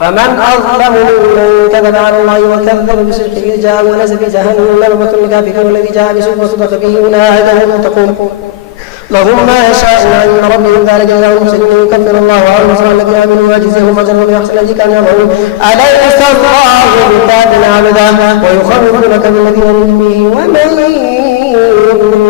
فمن أظلم ممن كذب على الله وكذب بصدقه جاء وليس في جهنم مثل الكافرين والذي جاء بصدق وصدق به أولئك هم المتقون لهم ما يشاءون عند ربهم ذلك جزاء المحسنين يكفر الله عنهم وصر الذين آمنوا ويجزيهم أجرا بأحسن الذي كانوا يعملون أليس الله بكاف عبدا ويخوفونك بالذين من دونه ومن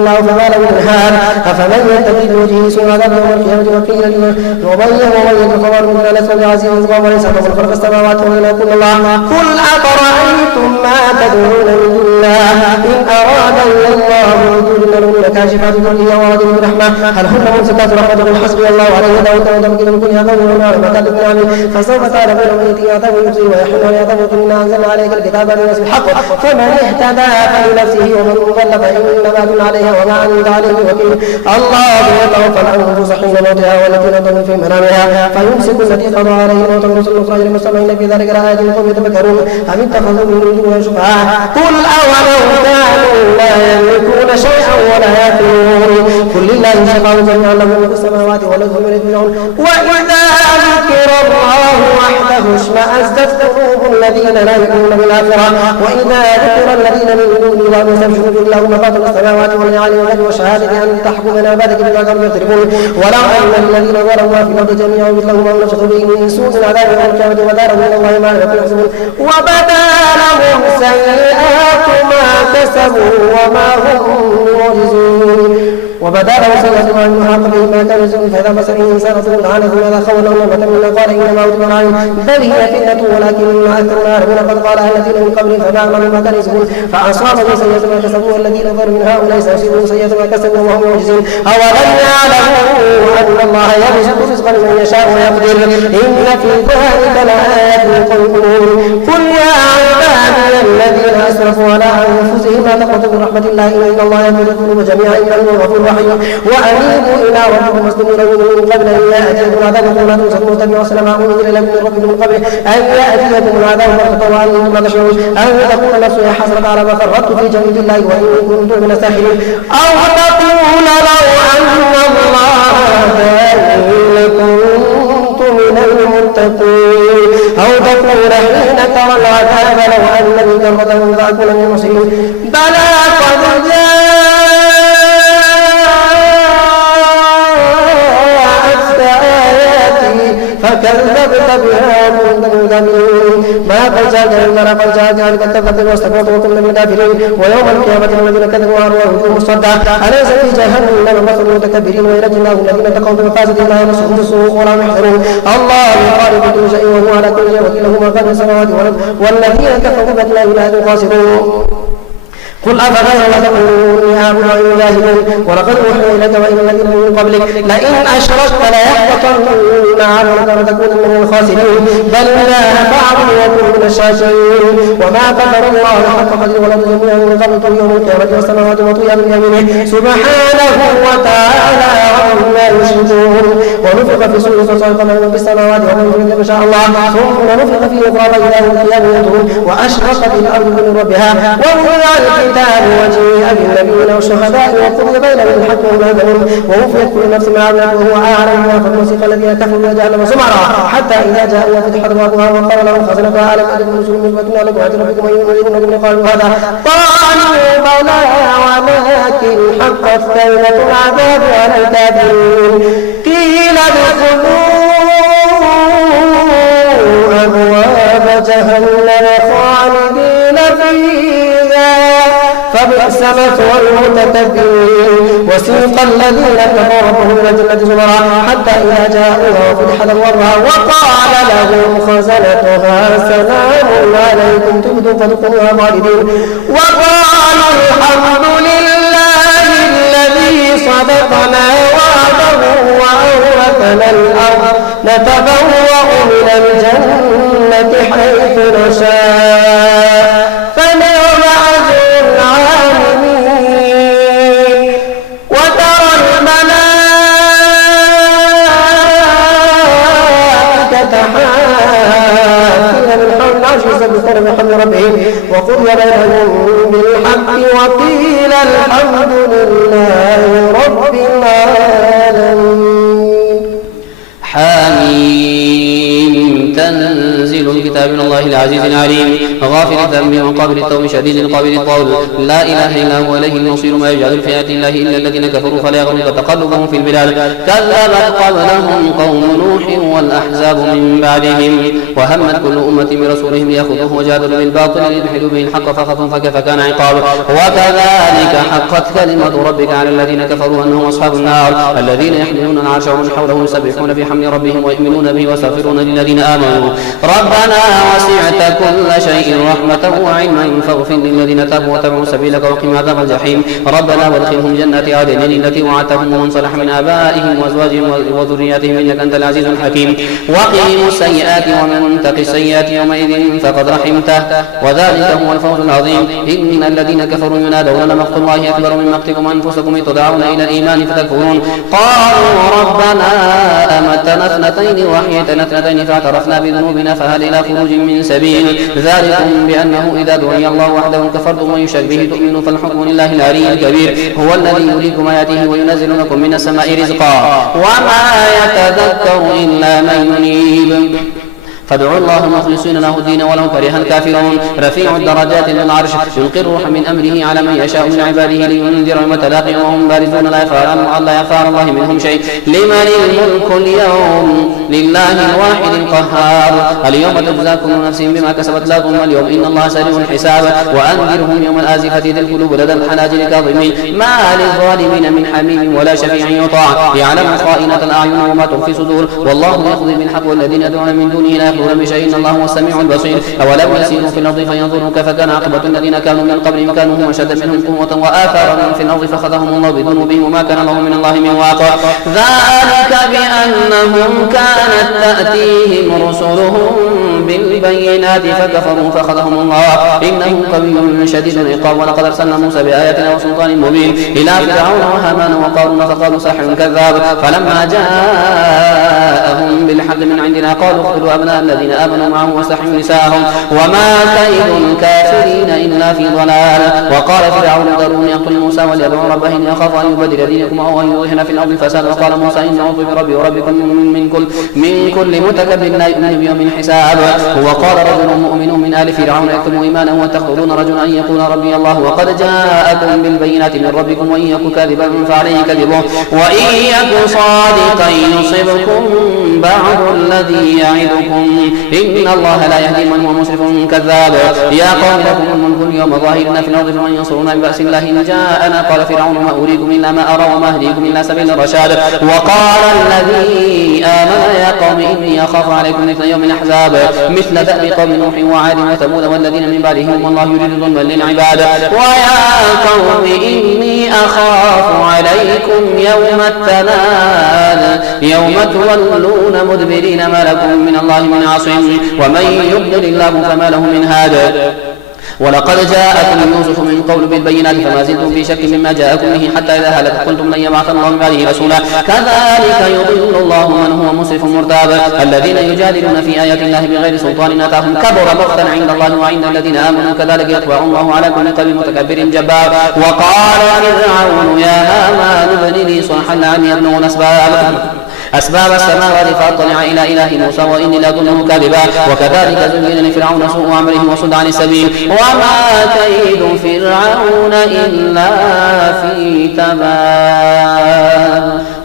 الله فما له من هاد أفمن يتقي بوجهه سوء عذاب يوم القيامة وقيل يبين ومن الخبر من لا ليس بعزيز الغام وليس من خلق السماوات والأرض كل الله قل أفرأيتم ما تدعون من دون الله إن أراد الله بوجود لهن كاشفات ذره وأراد من رحمة هل هن ممسكات رحمة قل حسبي الله عليه دعوة وتوكل من كل هذا ونار مكان النعم فسوف تعلمون من يأتي عذاب يبصر ويحل ويعذب إنا أنزلنا عليك الكتاب بالناس بالحق فمن اهتدى فلنفسه ومن ضل فإنما دل عليها وما أنت عليه وكيل الله يتوفى الأنفس حين موتها والتي لم تمت في منامها فيمسك التي قضى عليه الموت ورسل الأخرى للمستمعين في ذلك لآيات لقوم يتفكرون أم اتخذوا من دونه شفعاء قل أولو كانوا لا يملكون شيئا ولا يأكلون قل لله الشفاعة جميعا له ملك السماوات والأرض ومن يدعون وإذا ذكر الله وحده اشمأزت قلوب الذين لا يؤمنون بالآخرة وإذا ذكر الذين من دونه لا يستبشرون بالله مفاتن السماوات والعالم والغيب والشهادة أن تحكم بين عبادك بما كانوا يختلفون ولو أن الذين ظلموا في الأرض جميعا مثله ما نفخوا به من سوء العذاب يوم القيامة وداروا من الله ما لم يحزنون وبدا لهم سيئات ما كسبوا وما هم معجزون وبدا لهم سيئات ما يحاق به ما كانوا يزنون فإذا مس الإنسان ضر عنه ماذا خول له نعمة منا قال إنما أوتي علم بل هي فتنة ولكن أكثر يعلمون قد قال الذين من قبلهم فما عملوا ما كانوا يكسبون فأصابهم سيئات ما كسبوا والذين ظلموا من هؤلاء سيصيبهم سيئات ما كسبوا وهم معجزون أولم يعلموا أن الله يبسط رزقا لمن يشاء ويقدر إن في ذلك لآيات لقوم يؤمنون قل يا عبادي الذين أسرفوا على أنفسهم لا تقنطوا من رحمة الله إن الله يغفر الذنوب جميعا إنه هو الغفور الرحيم وأنيبوا إلى ربكم مسلمين من قبل أن يأتيكم العذاب ولا تنسوا واتبعوا سلام أنزل لكم من ربكم من قبل أن يأتيكم العذاب وتطوعوا أنتم لا تشعرون أن تقول نفس يا حسرة على ما فرطت في جنب الله وإن كنت من الساخرين أو تقول لو أن الله كنت من المتقين أو تقول حين ترى العذاب لو أن لي كرة فأكون من المحسنين بلى قد فكذبت بها كنت من الكافرين ما فجاءك إلا فجاءك ذلك كذبت واستكبرت وكنت من الكافرين ويوم القيامة الذين كذبوا على الله مصدع أليس في جهنم مثل المتكبرين وينجي الله الذين اتقوا بمفازة لا يمسهم السوء ولا يحزنون الله خالق كل شيء وهو على كل شيء وكيل له ما خلق السماوات والأرض والذين كفروا بالله لا يخاسرون قل أفغير الله تقولون أعبد وإن جاهلون ولقد أوحي إليك وإلى الذين من قبلك لئن أشركت ليحبطن عملك وتكونن من الخاسرين بل الله فاعبد وكن من الشاكرين وما قدر الله حق قدره والأرض جميعا من قبل يوم القيامة والسماوات مطويات بيمينه سبحانه وتعالى عما يشركون ونفخ في صور فصعق من في السماوات ومن في ما شاء الله ثم نفخ في أخرى فإذا هم قيام ينظرون وأشرقت الأرض من ربها ووضع الكتاب وجيء بالنبيين والشهداء وقضي بينهم بالحق وهم لا يظلمون ووفيت كل نفس ما عملت وهو أعلم بما فالمسيق الذين كفروا إلى جهنم زمرا حتى إذا جاءوا وفتحت أبوابها وقال لهم خزنتها ألم أتكم رسل منكم وإنا لكم آية ربكم ويريدون قالوا هذا قالوا بلى ولكن حقت كلمة العذاب على الكافرين قيل ادخلوا أبواب جهنم خالدين فيها فبئس مثوى المتكبرين وسيق الذين كفروا ربهم إلى الجنة زمرا حتى إذا جاءوها وفتحت أبوابها وقال لهم خزنتها سلام عليكم تبدوا فادخلوها خالدين وقالوا الحمد لله الذي صدقنا وعده وأورثنا الأرض نتبوأ من الجنة حيث نشاء فنعم أجر العالمين وترى الملائكة حافين من حول العرش يسبحون بحمد ربهم وقضي بينهم بالحق وقيل الحمد لله رب العالمين. حميم تنزيل الكتاب من الله العزيز العليم غافر الذنب وقابل التوب شديد القابل الطول لا إله إلا هو إليه المصير ما يجعل في آيات الله إلا الذين كفروا فلا يغرك تقلبهم في البلاد كذبت قبلهم قوم نوح والأحزاب من بعدهم وهمت كل أمة برسولهم ليأخذوه وجادلوا بالباطل ليدحدوا به الحق فخذهم فكيف كان عقاب وكذلك حقت كلمة ربك على الذين كفروا أنهم أصحاب النار الذين يحملون العرش ومن حوله يسبحون بحمد ربهم ويؤمنون به ويستغفرون للذين آمنوا ربنا وسعت كل شيء رحمة وعلما فاغفر للذين تابوا واتبعوا سبيلك وقهم عذاب الجحيم ربنا وادخلهم جنات عدن التي وعدتهم ومن صلح من آبائهم وأزواجهم وذرياتهم إنك أنت العزيز الحكيم وقهم السيئات ومن تق السيئات يومئذ فقد رحمته وذلك هو الفوز العظيم إن الذين كفروا ينادون لمقت الله أكبر من مقتكم أنفسكم تدعون إلى الإيمان فتكفرون قالوا ربنا أمتنا اثنتين وأحييتنا اثنتين فاعترفنا بذنوبنا فهل إلى خروج من سبيل ذلكم بأنه إذا دعي الله وحده كفرتم ويشرك به تؤمنوا فالحكم لله العلي الكبير هو الذي يريكم آياته وينزل لكم من السماء رزقا وما يتذكر إلا من ينيب فادعوا الله مخلصين له الدين ولو كره الكافرون رفيع الدرجات للعرش يلقي الروح من أمره على من يشاء من عباده لينذر المتلاقين وهم بارزون لا يخفى الله منهم شيء لمن الملك اليوم لله الواحد القهار اليوم تجزى كل نفس بما كسبت لا ظلم اليوم إن الله سريع الحساب وأنذرهم يوم الآزفة ذي القلوب لدى الحناجر كاظمين ما للظالمين من حميم ولا شفيع يطاع يعلم خائنة الأعين وما تخفي صدور والله يقضي بالحق والذين يدعون من دونه لا يخلون بشيء إن الله هو السميع البصير أولم يسيروا في الأرض فينظروا كيف كان عاقبة الذين كانوا من قبلهم كانوا هم أشد منهم قوة وآثارا في الأرض فأخذهم الله بذنوبهم وما كان لهم من الله من واق ذلك بأنهم كانت تأتيهم رسلهم بالبينات فكفروا فأخذهم الله إنه قوي شديد العقاب ولقد أرسلنا موسى بآياتنا وسلطان مبين إلى فرعون وهامان وقارون فقالوا ساحر كذاب فلما جاءهم بالحق من عندنا قالوا اقتلوا أبناء الذين آمنوا معه واستحيوا نساءهم وما كيد الكافرين إلا في ضلال وقال فرعون ذروني أقتل موسى وليدعو ربه إني أخاف أن يبدل دينكم أو أن يظهر في الأرض فساد وقال موسى إني أعوذ بربي وربكم من كل متكبر لا يؤمن بيوم الحساب وقال رجل مؤمن من آل فرعون يكتم إيمانه وتخذون رجلا أن يقول ربي الله وقد جاءكم بالبينات من ربكم وإن يك كاذبا فعليه كذبه وإن يك صادقا يصبكم بعض الذي يعدكم إن الله لا يهدي من هو مسرف كذاب يا قوم لكم الملك اليوم ظاهرين في الأرض فمن ينصرنا ببأس الله إن جاءنا قال فرعون ما أريكم إلا ما أرى وما أهديكم إلا سبيل الرشاد وقال الذي آمن يا قوم إني أخاف عليكم مثل يوم الأحزاب مثل دأب قوم نوح وعاد وثمود والذين من بعدهم والله يريد ظلما للعباد ويا قوم إني أخاف عليكم يوم التناد يوم تولون مدبرين ما لكم من الله من عاصم ومن يضلل الله فما له من هاد ولقد جاءكم يوسف من قول بالبينات فما زلتم في شك مما جاءكم به حتى إذا هلك قلتم لن يبعث الله من بعده رسولا كذلك يضل الله من هو مسرف مرتاب الذين يجادلون في آيات الله بغير سلطان أتاهم كبر مقتا عند الله وعند الذين آمنوا كذلك يطبع الله على كل قلب متكبر جبار وقال فرعون يا هامان ابن لي صرحا لعلي أبلغ أسباب السماوات فأطلع إلى إله موسى وإني لأظنه كاذبا وكذلك زين لفرعون سوء عمله وصد عن السبيل وما كيد فرعون إلا في تباب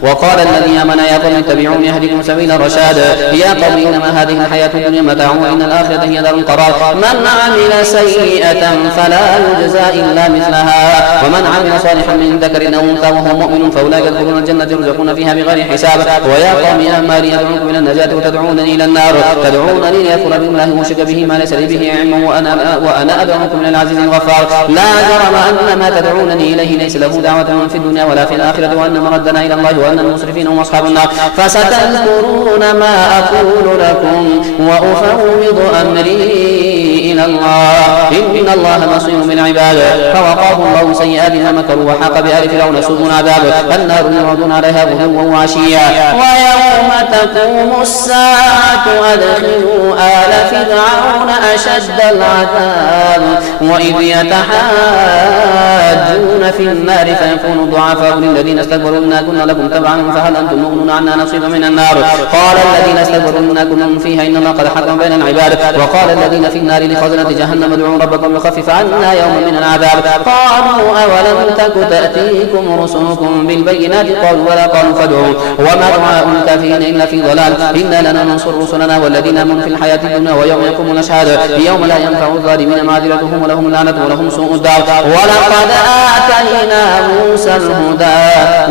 وقال الذي آمن يا قوم اتبعوني أهدكم سبيل الرشاد يا قوم إنما هذه الحياة الدنيا متاع وإن الآخرة هي دار القرار من عمل سيئة فلا يجزى إلا مثلها ومن عمل صالحا من ذكر أو أنثى وهو مؤمن فأولئك يدخلون الجنة يرزقون فيها بغير حساب ويا قوم يا مالي أدعوكم إلى النجاة وتدعونني إلى النار تدعونني ليكفر بالله وشرك به ما ليس لي به علم وأنا أدعوكم إلى العزيز الغفار لا جرم أن ما تدعونني إليه ليس له دعوة في الدنيا ولا في الآخرة وأن مردنا إلى الله وأن المسرفين هم أصحاب النار فستذكرون ما أقول لكم وأفوض أمري إلى الله إن الله بصير بالعباد فوقاه الله سيئات ما مكروا وحاق بآل فرعون سوء العذاب النار يعرضون عليها غدوا وعشيا ويوم تقوم الساعة أدخلوا آل فرعون أشد العذاب وإذ يتحاجون في النار فيكون الضعفاء للذين استكبروا إنا كنا لكم تبعا فهل أنتم مغنون عنا نصيبا من النار قال الذين استكبروا إنا كنا فيها إنما قد حكم بين العباد وقال الذين في النار لخزنة جهنم ادعوا ربكم يخفف عنا يوما من العذاب قالوا أولم تك تأتيكم رسلكم بالبينات قالوا ولا قالوا فادعوا وما دعاء الكافرين إلا في ضلال إنا لننصر رسلنا والذين آمنوا في الحياة الدنيا ويوم يقوم الأشهاد يوم لا ينفع الظالمين معذرتهم ولهم اللعنة ولهم سوء الدار ولقد آتينا موسى الهدى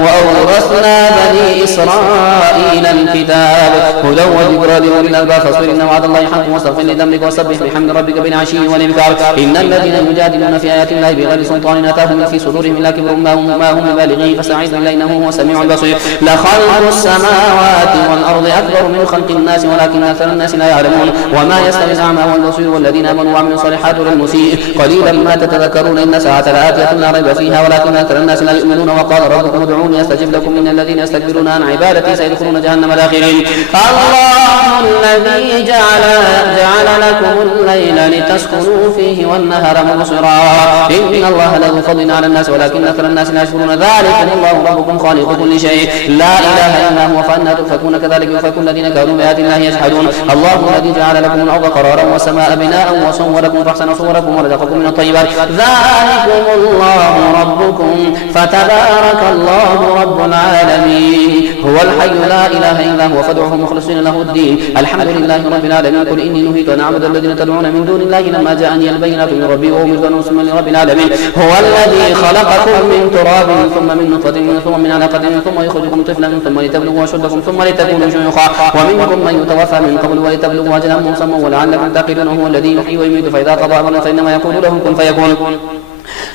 وأورثنا بني إسرائيل الكتاب هدى وذكرى لأولي الألباب فاصبر إن وعد الله حق واستغفر لذنبك وسبح بحمد ربك بالعشي والإبكار إن الذين يجادلون في آيات الله بغير سلطان أتاهم في صدورهم إلا كبر ما هم ببالغين فاستعذ بالله إنه هو السميع البصير لخلق السماوات والأرض أكبر من خلق الناس ولكن أكثر الناس لا يعلمون وما يستوي الأعمى والبصير والذين آمنوا وعملوا الصالحات للمسيء قليلا ما تتذكرون إن ساعة لآتية لا ريب فيها ولكن أكثر الناس لا يؤمنون وقال ربكم ادعوني أستجب لكم إن الذين يستكبرون عن عبادتي سيدخلون جهنم داخرين الله الذي جعل لكم الليل لتسكنوا فيه والنهار مبصرا إن الله له فضل على الناس ولكن أكثر الناس لا يشكرون ذلكم الله ربكم خالق كل شيء لا إله إلا هو فأنى تؤفكون كذلك يؤفك الذين كانوا بآيات الله يجحدون الله الذي جعل لكم الأرض قرارا والسماء بناء وصوركم فأحسن صوركم ورزقكم من الطيبات ذلكم الله ربكم فتبارك الله رب العالمين هو الحي لا إله إلا هو فادعوه مخلصين له الدين الحمد لله رب العالمين قل إني نهيت أن أعبد الذين تدعون من دون الله لما جاءني البينات من ربي وأمرت أن أسلم لرب العالمين هو الذي خلقكم من تراب ثم من نطفة ثم من علقة ثم يخرجكم طفلا ثم لتبلغوا أشدكم ثم لتكونوا شيوخا ومنكم من يتوفى من قبل ولتبلغوا أجلا مسمى ولعلكم تعقلون هو الذي يحيي ويميت فإذا قضى أمرا فإنما يقول له كن فيكون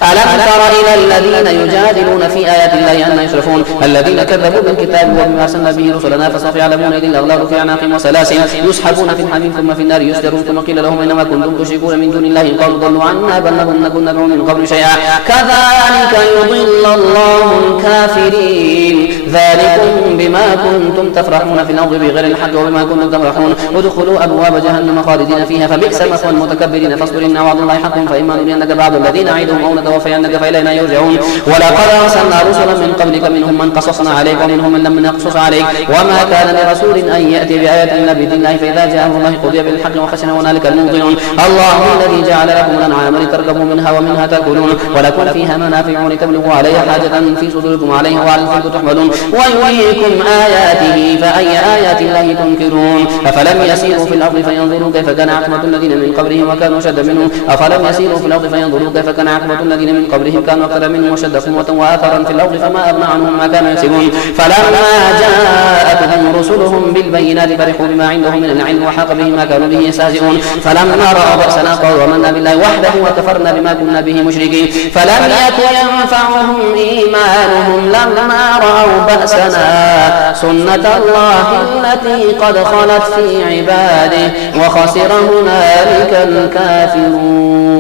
ألم تر إلى الذين يجادلون في آيات الله أن يشرفون الذين كذبوا بالكتاب وبما أرسلنا به رسلنا فسوف يعلمون إذ الأغلال في أعناقهم وسلاسل يسحبون في الحميم ثم في النار يسجرون ثم قيل لهم إنما كنتم تشركون من دون الله قالوا ضلوا عنا بل لم نكن ندعو من قبل شيئا كذلك يضل الله الكافرين ذلكم بما كنتم تفرحون في الأرض بغير الحق وبما كنتم تفرحون ادخلوا أبواب جهنم خالدين فيها فبئس مثوى المتكبرين فاصبر إن وعد الله حق فإما نرينك بعض الذين نعدهم أو نتوفينك فإلينا يرجعون ولقد أرسلنا رسلا من قبلك منهم من قصصنا عليك ومنهم من لم نقصص عليك وما كان لرسول أن يأتي بآية إلا بإذن الله فإذا جاء أمر الله قضي بالحق وخسر هنالك المبطلون الله الذي جعل لكم الأنعام لتركبوا منها ومنها تأكلون ولكم فيها منافع ولتبلغوا عليها حاجة في صدوركم عليها وعلى الفلك تحملون ويريكم آياته فأي آيات الله تنكرون أفلم يسيروا في الأرض فينظروا كيف كان عاقبة الذين من قبلهم وكانوا أشد منهم أفلم يسيروا في الأرض فينظروا كيف كان عاقبة الذين من قبلهم كانوا أكثر منهم وشد قوة وآثارا في الأرض فما أغنى عنهم ما كانوا يكسبون فلما جاءتهم رسلهم بالبينات فرحوا بما عندهم من العلم وحاق بهم ما كانوا به يستهزئون فلما رأوا بأسنا قالوا آمنا بالله وحده وكفرنا بما كنا به مشركين فلم يكن ينفعهم إيمانهم لما رأوا بأسنا سنة الله التي قد خلت في عباده وخسر هنالك الكافرون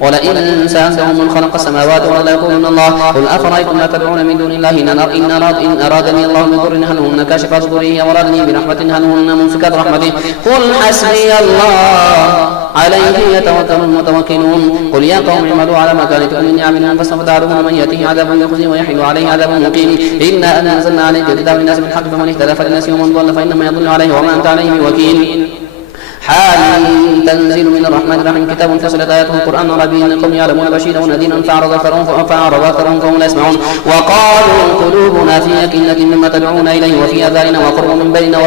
ولئن سألتهم من خلق السماوات والأرض ليقولن الله قل أفرأيتم ما تدعون من دون الله إن أرادني الله بضر هل هن كاشفات ضره أو أرادني برحمة هل هن ممسكات رحمته قل حسبي الله عليه يتوكل المتوكلون قل يا قوم اعملوا على مكانتكم إني عامل فسوف تعلمون من يأتيه عذاب يخزي ويحل عليه عذاب مقيم إنا أنزلنا عليك كتابا للناس بالحق فمن اهتدى فلنفسه ومن ضل فإنما يضل عليه وما أنت عليه بوكيل حاميم تنزيل من الرحمن الرحيم كتاب فصلت آياته القرآن عربي لقوم يعلمون بشيرا ونذيرا فأعرض أكثرهم فهم لا يسمعون وقالوا قلوبنا في أكنة مما تدعون إليه وفي آذاننا وقر من بيننا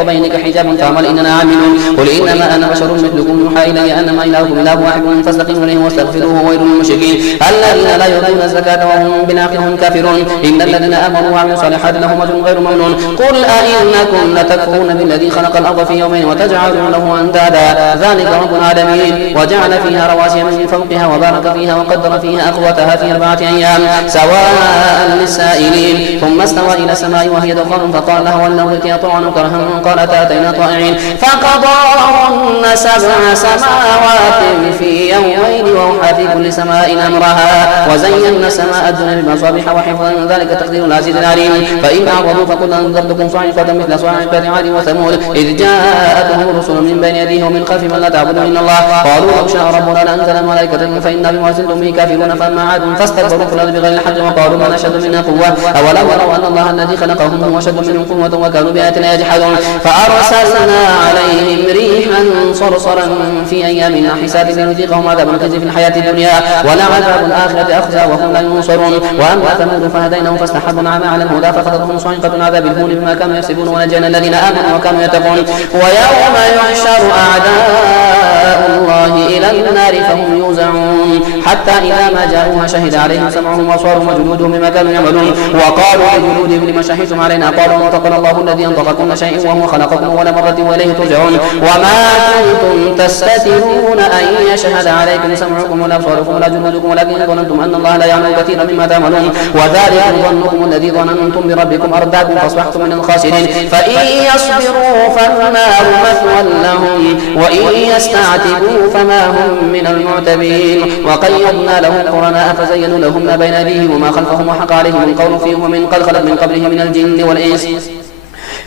وبينك حجاب فاعمل إننا عاملون قل إنما أنا بشر مثلكم يوحى إلي أنما إلهكم إله واحد فاستقيموا إليه واستغفروه ويل للمشركين الذين لا يؤتون الزكاة وهم بالآخرة هم كافرون إن الذين آمنوا وعملوا الصالحات لهم أجر غير ممنون قل أئنكم لتكفرون بالذي خلق الأرض في يومين وتجعلون له أندادا ذلك رب العالمين. وجعل فيها رواسي من فوقها وبارك فيها وقدر فيها أقواتها في 4 أيام سواء للسائلين. ثم استوى إلى السماء وهي دخان فقال لها ولو ائتيا طوعا كرها قالت أتينا طائعين فقضاهن 7 سماوات في يومين وأوحى في كل سماء أمرها وزينا السماء الدنيا بمصابيح وحفظا ذلك تقدير العزيز العليم. فإن أعرضوا فقل أنذرتكم صاعقة مثل صاعقة عاد وثمود إذ جاءتهم الرسل من بين يديه ومن خلفهم ألا تعبدوا إلا الله قالوا لو شاء ربنا لأنزل ملائكة فإنا بما أرسلتم به كافرون. فأما عاد فاستكبروا في الأرض بغير الحق وقالوا من أشد منا قوة أولم يروا أن الله الذي خلقهم هو أشد منهم قوة وكانوا بآياتنا يجحدون. فأرسلنا عليهم ريحا صرصرا في أيام نحسات لنذيقهم عذاب الخزي في الحياة الدنيا ولعذاب الآخرة أخزى وهم لا ينصرون. وأما ثمود فهديناهم فاستحبوا العمى على الهدى فأخذتهم صاعقة عذاب الهون بما كانوا يكسبون ونجينا الذين آمنوا وكانوا يتقون. ويوم يحشر أعداء الله إلى النار فهم يوزعون حتى إذا ما جاءوها شهد عليهم سمعهم وأبصارهم وجلودهم بما كانوا يعملون. وقالوا لجلودهم لما شهدتم علينا قالوا أنطقنا الله الذي أنطق كل شيء وهو خلقكم أول مرة وإليه ترجعون. وما كنتم تستترون أن يشهد عليكم سمعكم ولا أبصاركم ولا جلودكم ولكن ظننتم أن الله لا يعلم كثيرا مما تعملون وذلك ظنكم الذي ظننتم بربكم أرداكم فأصبحتم من الخاسرين. فإن يصبروا فالنار مثوى لهم وإن يستعتبوا فما هم من المعتبين. وقيضنا لهم قرناء فزينوا لهم ما بين أيديهم وما خلفهم وحق عليهم القول فيهم ومن قد خلت من قبلهم من الجن والإنس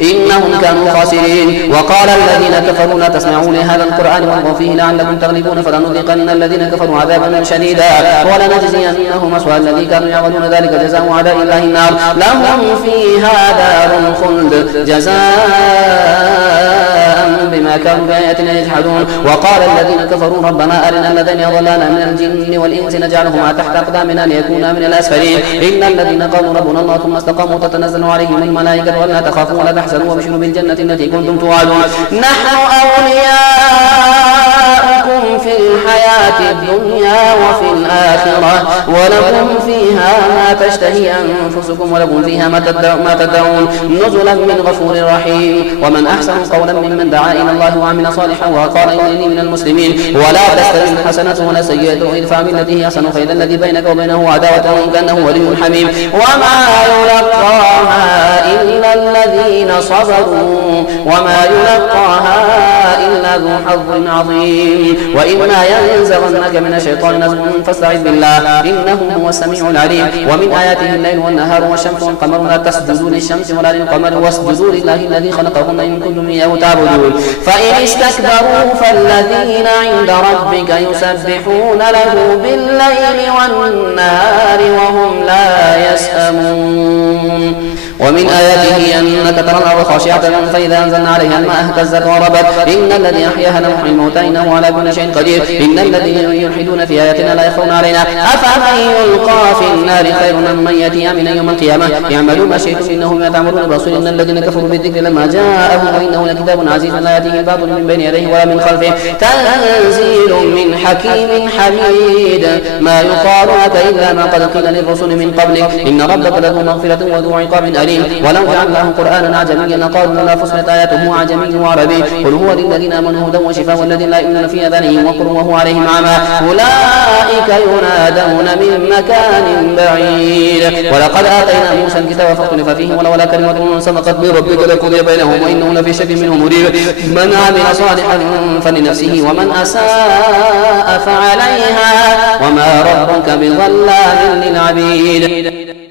إنهم كانوا خاسرين. وقال الذين كفروا لا تسمعوا لهذا القرآن والغوا فيه لعلكم تغلبون فلنذيقن الذين كفروا عذابا شديدا ولنجزينهم أسوأ الذي كانوا يعملون ذلك جزاء أعداء الله النار لهم فيها دار الخلد جزاء بما كانوا بآياتنا يجحدون. وقال الذين كفروا ربنا أرنا الذين أضلانا من الجن والإنس نجعلهما تحت أقدامنا ليكونا من الأسفلين. إن الذين قالوا ربنا الله ثم استقاموا تتنزل عليهم الملائكة ولا تخافوا ولا تحزنوا وابشروا بالجنة التي كنتم توعدون نحن أولياؤكم في الحياة الدنيا وفي الآخرة ولكم فيها ما تشتهي أنفسكم ولكم فيها ما تدعون نزلا من غفور رحيم. ومن أحسن قولا ممن دعا إلى الله وعمل صالحا وقال إنني من المسلمين. ولا تستوي الحسنة ولا السيئة ادفع بالتي هي أحسن فإذا الذي بينك وبينه عداوة كأنه ولي حميم. وما يلقاها إلا الذين صبروا وما يلقاها إلا ذو حظ عظيم. وإما ينزغنك من الشيطان نزغ فاستعذ بالله إنه هو السميع العليم. ومن آياته الليل والنهار والشمس والقمر لا تسجدوا للشمس ولا للقمر واسجدوا لله الذي خلقهن إن كنتم إياه تعبدون. فإن استكبروا فالذين عند ربك يسبحون له بالليل والنهار وهم لا يسأمون. ومن آياته أنك ترى الأرض خاشعة فإذا أنزلنا عليها الماء اهتزت وربت إن الذي أحياها لمحيي الموتى إنه على كل شيء قدير. إن الذين يلحدون في آياتنا لا يخفون علينا أفمن يلقى في النار خير من يأتي آمنا يوم القيامة اعملوا ما شئتم إنه بما تعملون بصير. إن الذين كفروا بالذكر لما جاءهم وإنه لكتاب عزيز لا يأتيه الباطل من بين يديه ولا من خلفه تنزيل من حكيم حميد. ما يقال لك إلا ما قد قيل للرسل من قبلك إن ربك له مغفرة وذو عقاب أليم. ولو جعلناه قرآنا أعجميا لقالوا لولا فصلت آياته أعجمي وعربي قل هو للذين آمنوا هدى وشفاء والذين لا يؤمنون في آذانهم وقر وهو عليهم عمى أولئك ينادون من مكان بعيد. ولقد آتينا موسى الكتاب فاختلف فيه ولولا كلمة سبقت من ربك لقضي بينهم وإنه لفي شك منه مريب. من عمل صالحا فلنفسه ومن أساء فعليها وما ربك بظلام للعبيد.